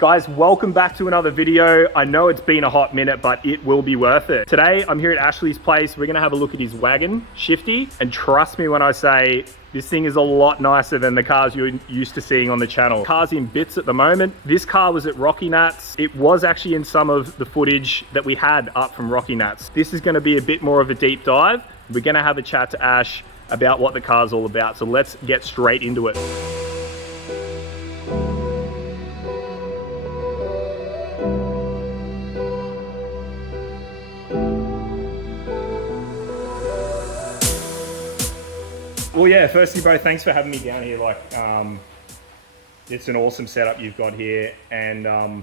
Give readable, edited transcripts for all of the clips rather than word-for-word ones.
Guys, welcome back to another video. I know it's been a hot minute, but it will be worth it. Today, I'm here at Ashley's place. We're gonna have a look at his wagon, Shifty. And trust me when I say, this thing is a lot nicer than the cars you're used to seeing on the channel. Car's in bits at the moment. This car was at Rockynats. It was actually in some of the footage that we had up from Rockynats. This is gonna be a bit more of a deep dive. We're gonna have a chat to Ash about what the car's all about. So let's get straight into it. Well, yeah, firstly, bro, thanks for having me down here. Like, it's an awesome setup you've got here. And the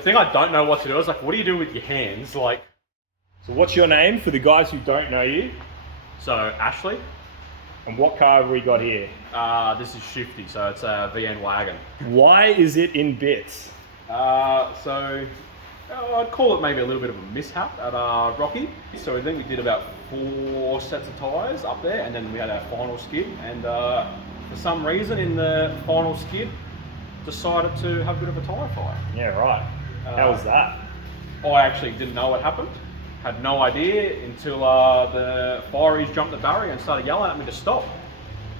thing I don't know what to do is like, what do you do with your hands? Like, so what's your name for the guys who don't know you? So Ashley. And what car have we got here? This is Shifty, so it's a VN wagon. Why is it in bits? I'd call it maybe a little bit of a mishap at Rocky. So I think we did about 4 sets of tyres up there, and then we had our final skid. And for some reason, in the final skid, decided to have a bit of a tyre fire. Yeah, right. How was that? I actually didn't know what happened. Had no idea until the fireys jumped the barrier and started yelling at me to stop.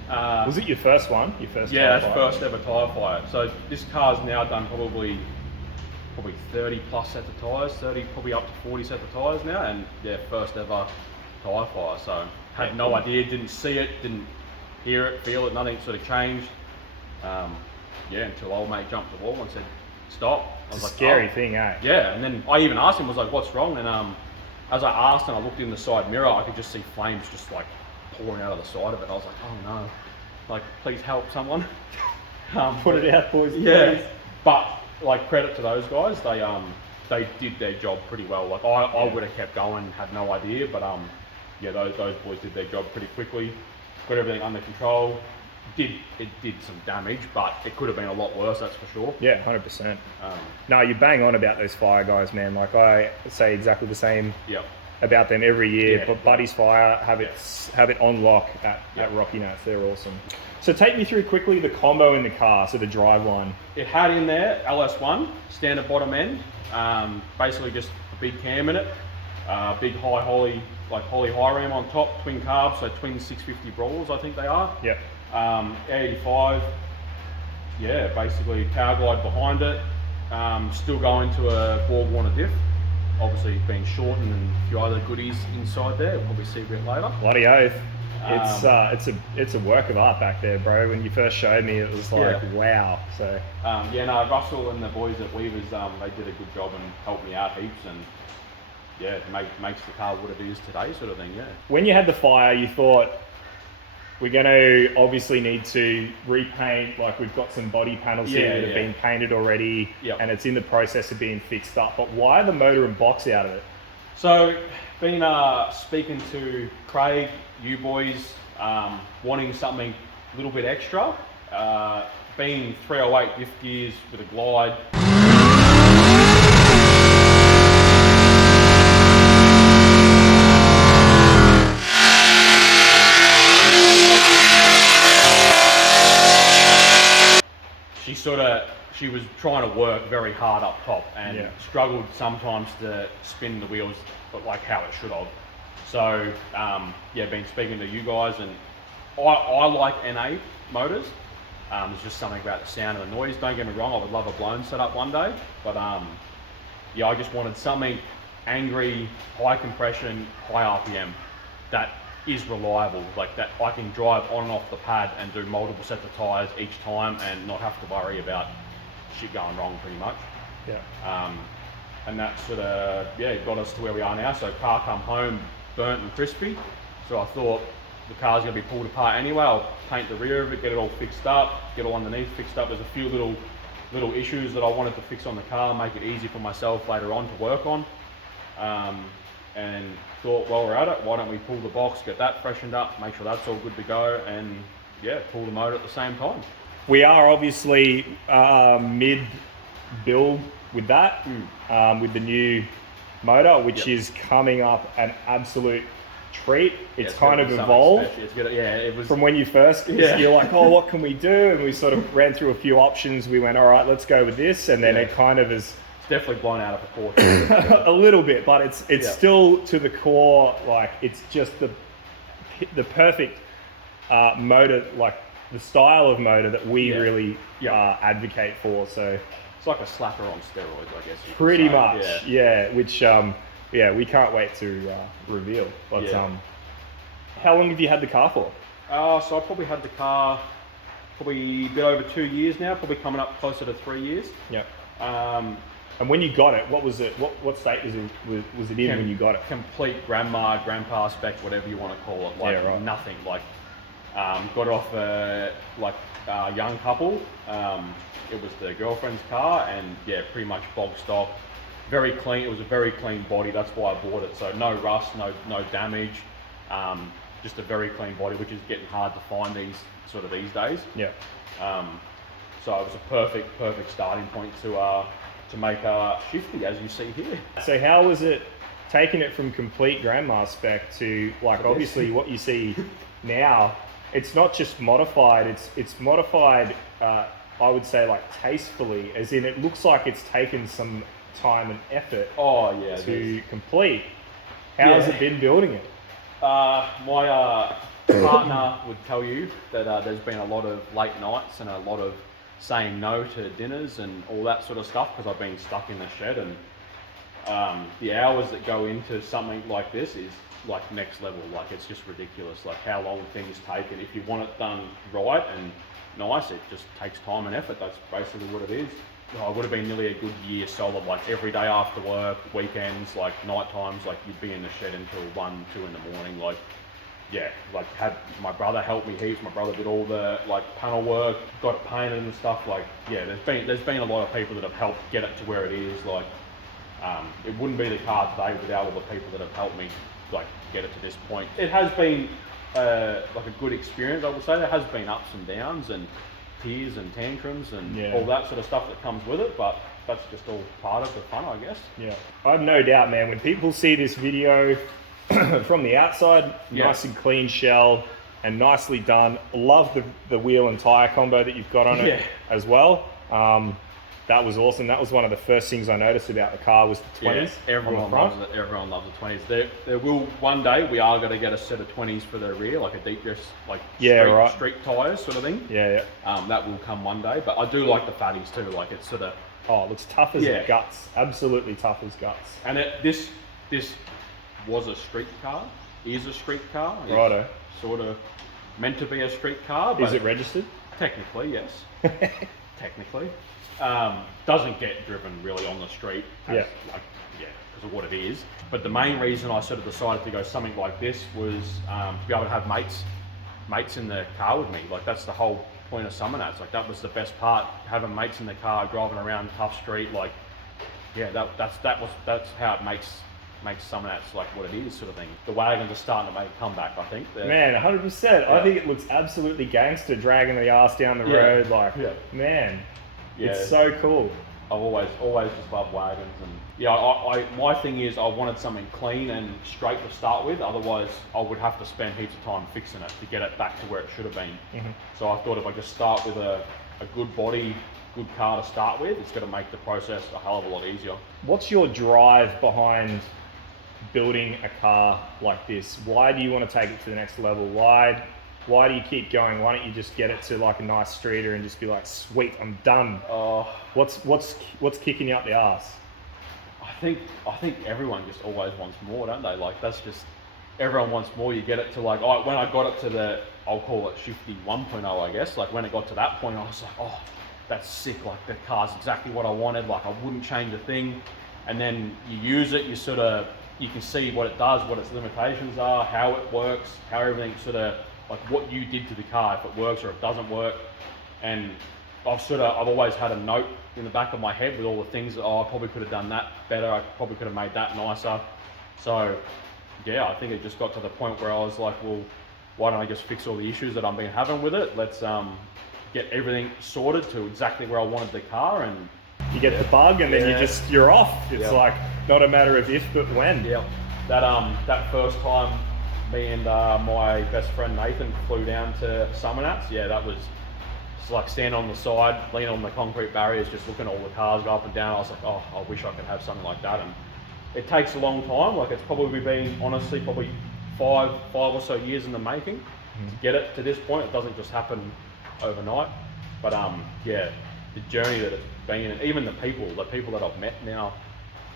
Was it your first one? Your first? Yeah, that's first ever tyre fire. So this car's now done probably 30 plus sets of tyres, 30, probably up to 40 sets of tyres now, and yeah, first ever tyre fire. So had no idea, didn't see it, didn't hear it, feel it, nothing sort of changed. Until old mate jumped the wall and said, stop. It's a scary thing, eh? Yeah, and then I even asked him, was like, what's wrong? And as I asked and I looked in the side mirror, I could just see flames just like pouring out of the side of it. I was like, oh no, like please help someone. Put it out, boys. Yeah, but like credit to those guys, they did their job pretty well. Like I would have kept going, had no idea, but those boys did their job pretty quickly, got everything under control. It did some damage, but it could have been a lot worse, that's for sure. Yeah, 100%. No, you bang on about those fire guys, man. Like I say exactly the same about them every year. Yeah, but Buddy's Fire have it on lock at Rockynats. They're awesome. So take me through quickly the combo in the car, so the driveline. It had in there LS1, standard bottom end, basically just a big cam in it, big high Holly high ram on top, twin carbs, so twin 650 brawlers I think they are. Yep. 85, basically power glide behind it, still going to a Borg Warner diff, obviously being shortened and a few other goodies inside there, we'll probably see a bit later. Bloody oath. It's a work of art back there, bro. When you first showed me, it was like, wow. So Russell and the boys at Weavers, they did a good job and helped me out heaps, and it makes the car what it is today, sort of thing. Yeah. When you had the fire, you thought, we're going to obviously need to repaint, like we've got some body panels here that have been painted already, and it's in the process of being fixed up. But why the motor and box out of it? So, been speaking to Craig, you boys, wanting something a little bit extra. Being 308 diff gears with a glide. She was trying to work very hard up top and struggled sometimes to spin the wheels, but like how it should have. So been speaking to you guys, and I like NA motors. There's just something about the sound and the noise. Don't get me wrong, I would love a blown setup one day, but I just wanted something angry, high compression, high RPM that is reliable, like that I can drive on and off the pad and do multiple sets of tyres each time and not have to worry about shit going wrong pretty much. And that sort of got us to where we are now. So car come home burnt and crispy, so I thought the car's going to be pulled apart anyway. I'll paint the rear of it, get it all fixed up, get all underneath fixed up. There's a few little issues that I wanted to fix on the car, make it easy for myself later on to work on. And thought, while we're at it, why don't we pull the box, get that freshened up, make sure that's all good to go, and pull the motor at the same time. We are obviously mid-build with that, with the new motor, which is coming up an absolute treat. It's Yeah, kind of something evolved special. It's gonna, yeah, it was from when you first, you're like, oh, what can we do? And we sort of ran through a few options. We went, all right, let's go with this. And then it kind of is it's definitely blown out of proportion. a little bit, but it's still to the core, like it's just the perfect motor, like the style of motor that we really advocate for. So it's like a slapper on steroids, I guess. Pretty much, which we can't wait to reveal. But how long have you had the car for? So I probably had the car probably a bit over 2 years now, probably coming up closer to 3 years. Yep. And when you got it, what was it? What state was it in when you got it? Complete grandpa spec, whatever you want to call it. Like nothing. Like got it off a young couple. It was the girlfriend's car, and pretty much bog stock. Very clean. It was a very clean body. That's why I bought it. So no rust, no damage. Just a very clean body, which is getting hard to find these days. Yeah. So it was a perfect starting point to make a Shifty, as you see here. So how was it taking it from complete grandma spec to obviously what you see now? It's not just modified. It's modified. I would say tastefully, as in it looks like it's taken some time and effort. To complete. How has it been building it? My partner would tell you that there's been a lot of late nights and a lot of saying no to dinners and all that sort of stuff because I've been stuck in the shed, and the hours that go into something like this is next level. It's just ridiculous how long things take, and if you want it done right and nice, it just takes time and effort. That's basically what it is. I would have been nearly a good year solid, every day after work, weekends, night times, you'd be in the shed until 1, 2 in the morning. Had my brother help me heaps. My brother did all the panel work, got it painted and stuff. There's been a lot of people that have helped get it to where it is. It wouldn't be the car today without all the people that have helped me get it to this point. It has been a good experience, I would say. There has been ups and downs and tears and tantrums and all that sort of stuff that comes with it, but that's just all part of the fun, I guess. Yeah, I have no doubt, man, when people see this video from the outside, nice and clean shell and nicely done. Love the wheel and tyre combo that you've got on it as well. That was awesome. That was one of the first things I noticed about the car was the 20s. Yeah, everyone loves it. Everyone loves the 20s. There will one day we are going to get a set of 20s for the rear, a deep dress, street tyres sort of thing. Yeah. That will come one day. But I do like the fatties too. It's sort of it looks tough as guts. Absolutely tough as guts. And this was a street car. Is a street car. Righto. Sort of meant to be a street car. But is it registered? Technically, yes. Technically. Doesn't get driven really on the street because of what it is. But the main reason I sort of decided to go something like this was to be able to have mates in the car with me. That's the whole point of Summernats. That was the best part, having mates in the car, driving around tough street. That's how it makes Summernats what it is, sort of thing. The wagons are starting to make a comeback, I think. Man, 100%. I think it looks absolutely gangster, dragging the ass down the road. Man. Yeah, it's so cool. I've always just loved wagons, and my thing is I wanted something clean and straight to start with. Otherwise, I would have to spend heaps of time fixing it to get it back to where it should have been. So I thought if I just start with a good body, good car to start with, it's going to make the process a hell of a lot easier. What's your drive behind building a car like this? Why do you want to take it to the next level? Why do you keep going? Why don't you just get it to a nice streeter and just be sweet, I'm done? What's kicking you up the arse? I think everyone just always wants more, don't they? That's just, everyone wants more. You get it to when I got it to I'll call it Shifty 1.0, I guess. When it got to that point, I was that's sick. The car's exactly what I wanted. I wouldn't change a thing. And then you use it, you can see what it does, what its limitations are, how it works, how everything what you did to the car, if it works or it doesn't work. And I've always had a note in the back of my head with all the things that I probably could have done that better, I probably could have made that nicer. So I think it just got to the point where I was well, why don't I just fix all the issues that I've been having with it? Let's get everything sorted to exactly where I wanted the car, and you get the bug, and then you're off. It's not a matter of if but when. That first time me and my best friend Nathan flew down to Summernats. Yeah, that was just like standing on the side, leaning on the concrete barriers, just looking at all the cars go up and down. I was like, oh, I wish I could have something like that. And it takes a long time. Like, it's probably been, honestly, probably five or so years in the making to get it to this point. It doesn't just happen overnight. But yeah, the journey that it's been, and even the people that I've met now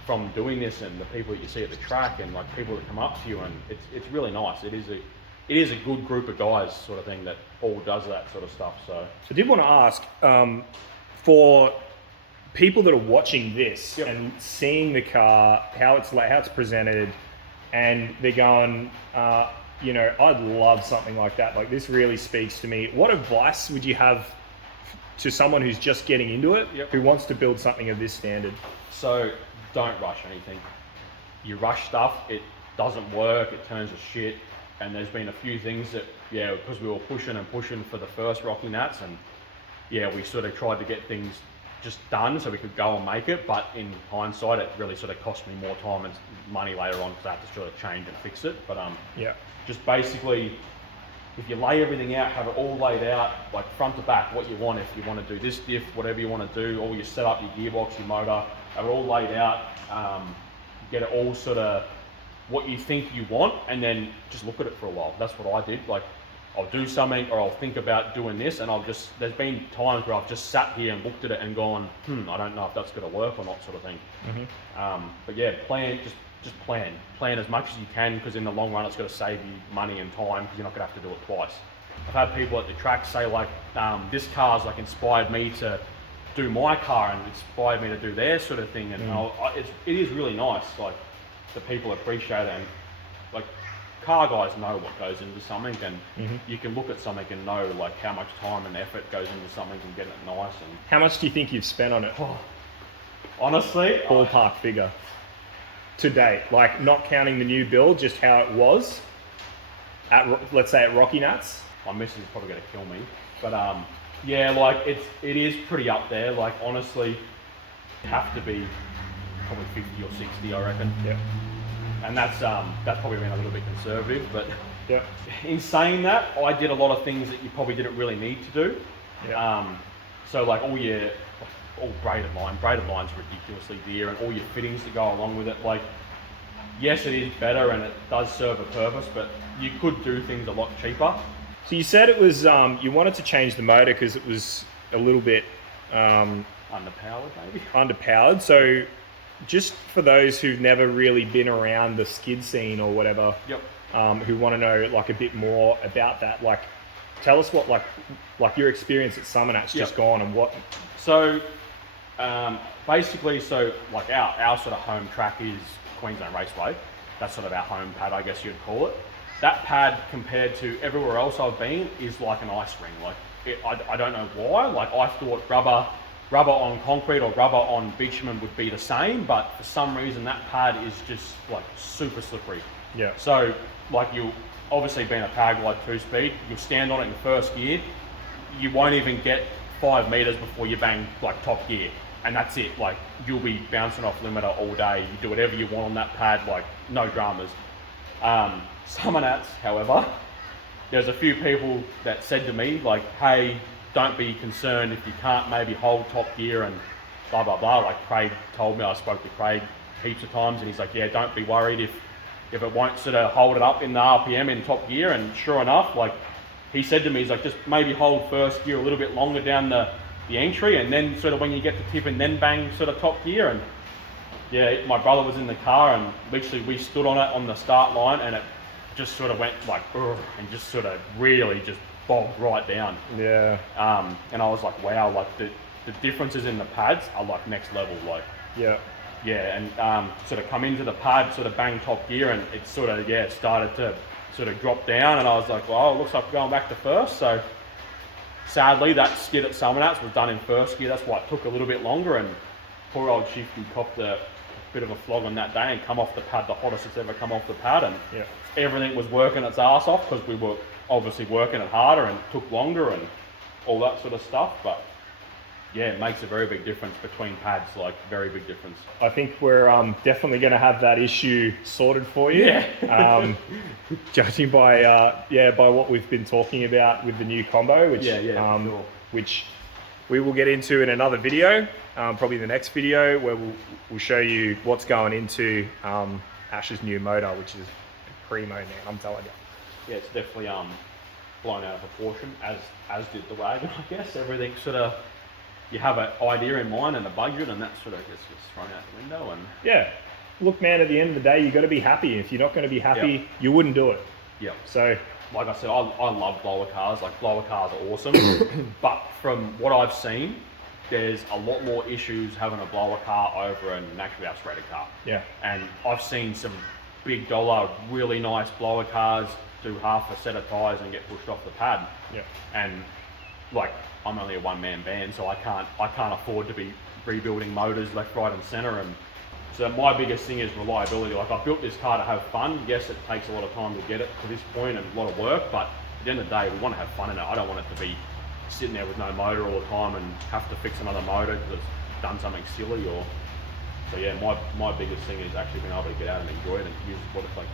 from doing this, and the people that you see at the track, and like people that come up to you, and it's really nice. It is a good group of guys, sort of thing, that all does that sort of stuff. So I did want to ask, for people that are watching this and seeing the car, how it's presented, and they're going, you know, I'd love something like that. Like, this really speaks to me. What advice would you have to someone who's just getting into it, who wants to build something of this standard? So don't rush anything. You rush stuff, it doesn't work, it turns to shit. And there's been a few things that, yeah, because we were pushing for the first Rockynats, and yeah, we sort of tried to get things just done so we could go and make it, but in hindsight it really sort of cost me more time and money later on, because I had to sort of change and fix it. But just basically, if you lay everything out, have it all laid out, like front to back, what you want, if you want to do this diff, whatever you want to do, all your setup, your gearbox, your motor, have it all laid out, get it all sort of what you think you want, and then just look at it for a while. That's what I did. Like, I'll do something, or I'll think about doing this, and there's been times where I've just sat here and looked at it and gone, I don't know if that's going to work or not, sort of thing. But yeah, just plan as much as you can, because in the long run it's going to save you money and time, because you're not going to have to do it twice. I've had people at the track say, like, this car's like inspired me to do my car, and inspired me to do their sort of thing, and it is really nice, like, the people appreciate it. And like, car guys know what goes into something, and you can look at something and know like how much time and effort goes into something and getting it nice. And how much do you think you've spent on it? Honestly, ballpark figure to date, like not counting the new build, just how it was at, let's say, at Rockynats. My missus is probably going to kill me, but yeah, like it is pretty up there. Like, honestly, have to be probably 50 or 60, I reckon. Yeah. And that's probably been a little bit conservative, but in saying that, I did a lot of things that you probably didn't really need to do. So like all braided line's ridiculously dear, and all your fittings that go along with it. Like, yes, it is better and it does serve a purpose, but you could do things a lot cheaper. So you said it was, you wanted to change the motor because it was a little bit underpowered, maybe. Underpowered. So just for those who've never really been around the skid scene or whatever, who want to know like a bit more about that, like, tell us what like your experience at Summernats just gone, and what. So basically, so like our sort of home track is Queensland Raceway. That's sort of our home pad, I guess you'd call it. That pad, compared to everywhere else I've been, is like an ice ring. Like, I don't know why. Like, I thought rubber on concrete or rubber on bitumen would be the same, but for some reason that pad is just like super slippery. Yeah. So like, you obviously, being a Powerglide 2-speed, you'll stand on it in first gear, you won't even get 5 meters before you bang like top gear, and that's it. Like, you'll be bouncing off limiter all day. You do whatever you want on that pad, like no dramas. Summernats, however, there's a few people that said to me like, hey, don't be concerned if you can't maybe hold top gear and blah, blah, blah. Like, Craig told me, I spoke to Craig heaps of times, and he's like, yeah, don't be worried if it won't sort of hold it up in the RPM in top gear. And sure enough, like, he said to me, he's like, just maybe hold first gear a little bit longer down the entry, and then sort of when you get to tip, and then bang sort of top gear. And yeah, my brother was in the car, and literally we stood on it on the start line, and it just sort of went like, and just sort of really just bogged right down. Yeah. And I was like, wow, like the differences in the pads are like next level. Like, yeah, and sort of come into the pad, sort of bang top gear, and it sort of started to sort of drop down, and I was like, well, it looks like we're going back to first. So sadly, that skid at Summernats was done in first gear. That's why it took a little bit longer, and poor old Shifty copped a bit of a flog on that day and come off the pad, the hottest it's ever come off the pad, and everything was working its ass off because we were obviously working it harder and took longer and all that sort of stuff. But yeah, it makes a very big difference between pads, like very big difference. I think we're definitely going to have that issue sorted for you. Yeah. Judging by by what we've been talking about with the new combo, which sure. which we will get into in another video, probably the next video, where we'll show you what's going into Ash's new motor, which is primo, man, I'm telling you. Yeah, it's definitely blown out of proportion, as did the wagon, I guess. Everything sort of, you have an idea in mind and a budget, and that sort of gets thrown out the window. And yeah, look, man, at the end of the day, you got to be happy. If you're not going to be happy, you wouldn't do it. Yeah. So, like I said, I love blower cars. Like, blower cars are awesome. But from what I've seen, there's a lot more issues having a blower car over a naturally aspirated car. Yeah. And I've seen some big dollar, really nice blower cars do half a set of tyres and get pushed off the pad. Yeah. And like, I'm only a one-man band, so I can't afford to be rebuilding motors left, right, and centre. And so my biggest thing is reliability. Like, I built this car to have fun. Yes, it takes a lot of time to get it to this point and a lot of work, but at the end of the day, we want to have fun in it. I don't want it to be sitting there with no motor all the time and have to fix another motor because it's done something silly. Or so yeah, my biggest thing is actually being able to get out and enjoy it and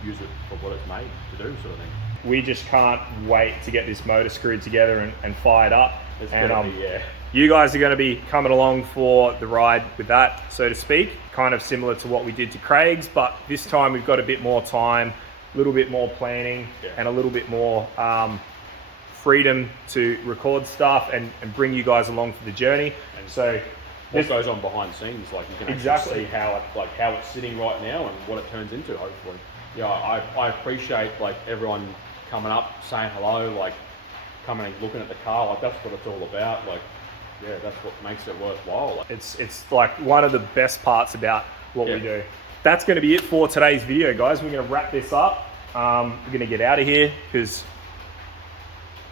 use it for what it's made to do, sort of thing. We just can't wait to get this motor screwed together and fired up. It's and gonna be, yeah. You guys are going to be coming along for the ride with that, so to speak. Kind of similar to what we did to Craig's, but this time we've got a bit more time, a little bit more planning, and a little bit more freedom to record stuff and bring you guys along for the journey. And so what goes on behind the scenes, like you can actually see how it's sitting right now and what it turns into, hopefully. Yeah, I appreciate like everyone coming up, saying hello, like coming and looking at the car. Like, that's what it's all about. Like, yeah, that's what makes it worthwhile. Like, it's like one of the best parts about what we do. That's going to be it for today's video, guys. We're going to wrap this up. We're going to get out of here because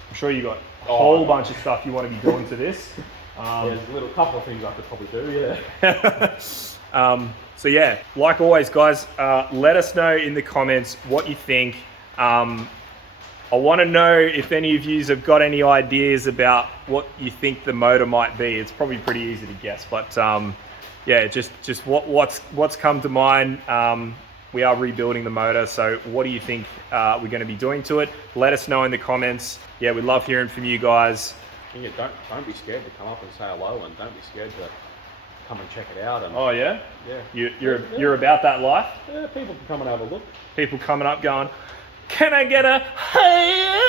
I'm sure you got a whole bunch of stuff you want to be doing to this. There's a couple of things I could probably do, yeah. So yeah, like always, guys, let us know in the comments what you think. I want to know if any of you have got any ideas about what you think the motor might be. It's probably pretty easy to guess, but yeah, just what's come to mind. We are rebuilding the motor, so what do you think we're going to be doing to it? Let us know in the comments. Yeah, we love hearing from you guys. Yeah, don't be scared to come up and say hello, and don't be scared to come and check it out. And oh yeah, yeah, you're about that life. Yeah, people can come and have a look. People coming up going, can I get a hey?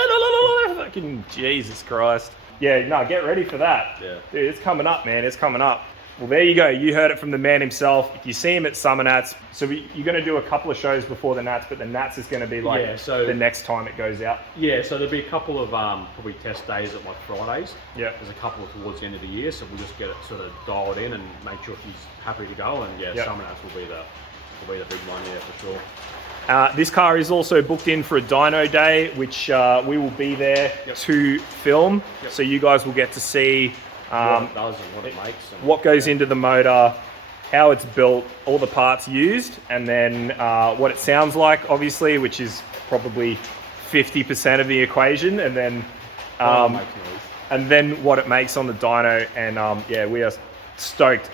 Fucking Jesus Christ. Yeah, no, get ready for that. Yeah. Dude, it's coming up, man. It's coming up. Well, there you go. You heard it from the man himself. If you see him at Summer Nats, so you're going to do a couple of shows before the Nats, but the Nats is going to be like the next time it goes out. Yeah, so there'll be a couple of probably test days at like Fridays. Yeah. There's a couple towards the end of the year, so we'll just get it sort of dialed in and make sure she's happy to go. And yeah, Summer Nats will be the big one, yeah, for sure. This car is also booked in for a dyno day, which we will be there to film. So you guys will get to see what it does and what it makes. And what goes into the motor, how it's built, all the parts used, and then what it sounds like, obviously, which is probably 50% of the equation, and then what it makes on the dyno. And yeah, we are stoked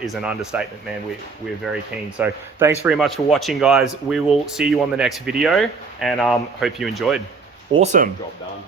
is an understatement, man. We're very keen. So thanks very much for watching, guys. We will see you on the next video, and hope you enjoyed. Awesome. Job done.